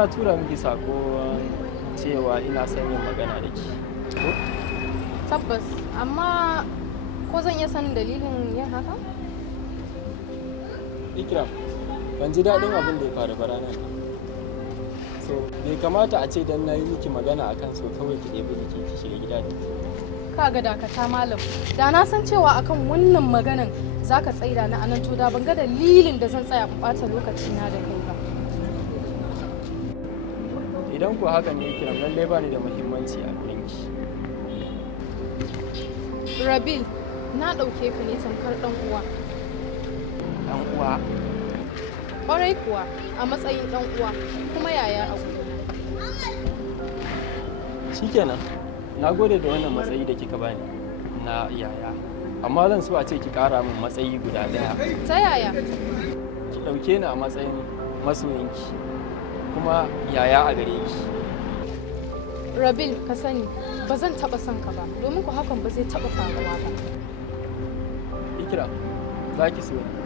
na tura miki sako cewa ina son yin magana da ki. Tabbas, amma ko zan iya sanin dalilin yin haka? Ikiram, ban ji daɗin abin da ya faru ba ranar nan. So, bai kamata a ce dan na yi miki magana akan so kawai ki ɗebi jiki ki shiga gida da Kaga dakata malam, da na san cewa akan wannan maganan zaka tsaida na anan to da ban ga dalilin da zan tsaya in ɓata lokaci na da kai ba. Idan ku haka ne Ikiram, lallai ba ni da muhimmanci a gurin ki. Rabil, na ɗauke ka ne tamkar ɗan uwa. Ɗan uwa? Ƙwarai kuwa, a matsayin ɗan uwa kuma yaya a gurina. Shikenan, na gode da wannan matsayi da kika bani na yaya. Amma zan so a ce ki ƙara min matsayi guda ɗaya. Ta yaya? Ki ɗauke ni a matsayin masoyinki kuma yaya a gare ki. Rabil, ka sani ba zan taɓa son ka ba domin ku hakan ba zai taɓa faruwa ba. Ikiram, za ki so ni.